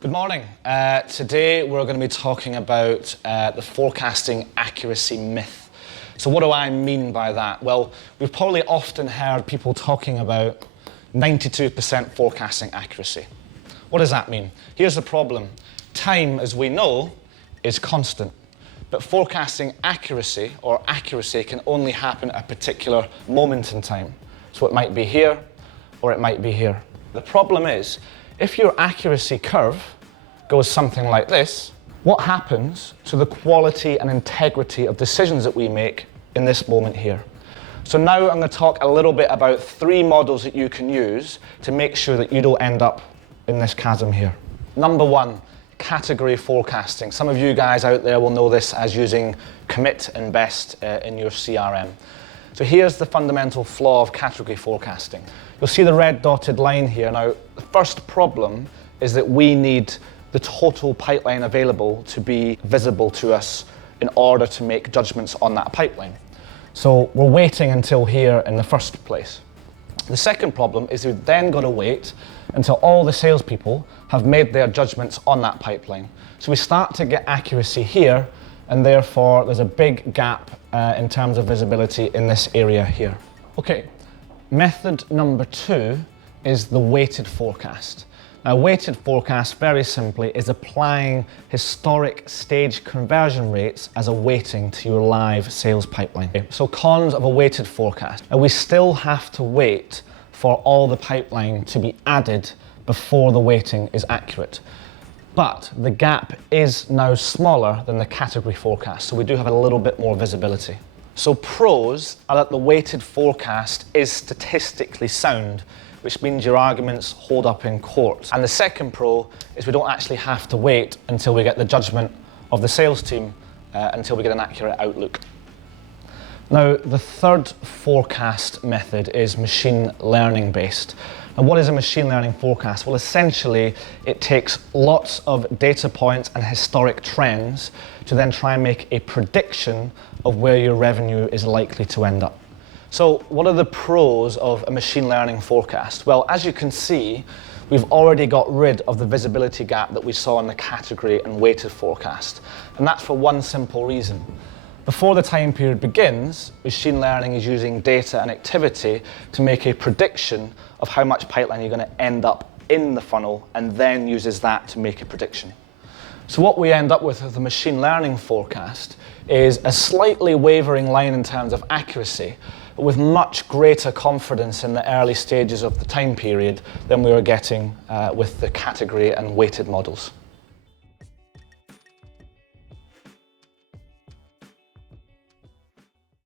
Good morning. Today we're going to be talking about the forecasting accuracy myth. So what do I mean by that? Well, we've probably often heard people talking about 92% forecasting accuracy. What does that mean? Here's the problem. Time, as we know, is constant. But forecasting accuracy, or accuracy, can only happen at a particular moment in time. So it might be here, or it might be here. The problem is, if your accuracy curve goes something like this, what happens to the quality and integrity of decisions that we make in this moment here? So now I'm going to talk a little bit about 3 models that you can use to make sure that you don't end up in this chasm here. Number 1, category forecasting. Some of you guys out there will know this as using commit and best in your CRM. So here's the fundamental flaw of category forecasting. You'll see the red dotted line here. Now, the first problem is that we need the total pipeline available to be visible to us in order to make judgments on that pipeline. So we're waiting until here in the first place. The second problem is we've then got to wait until all the salespeople have made their judgments on that pipeline. So we start to get accuracy here, and therefore there's a big gap in terms of visibility in this area here. Okay, method number 2 is the weighted forecast. Now, weighted forecast, very simply, is applying historic stage conversion rates as a weighting to your live sales pipeline. Okay, so cons of a weighted forecast. Now, we still have to wait for all the pipeline to be added before the weighting is accurate. But the gap is now smaller than the category forecast, so we do have a little bit more visibility. So pros are that the weighted forecast is statistically sound, which means your arguments hold up in court. And the second pro is we don't actually have to wait until we get the judgment of the sales team until we get an accurate outlook. Now, the third forecast method is machine learning based. Now, what is a machine learning forecast? Well, essentially, it takes lots of data points and historic trends to then try and make a prediction of where your revenue is likely to end up. So what are the pros of a machine learning forecast? Well, as you can see, we've already got rid of the visibility gap that we saw in the category and weighted forecast. And that's for one simple reason. Before the time period begins, machine learning is using data and activity to make a prediction of how much pipeline you're going to end up in the funnel, and then uses that to make a prediction. So what we end up with the machine learning forecast is a slightly wavering line in terms of accuracy, but with much greater confidence in the early stages of the time period than we were getting with the category and weighted models.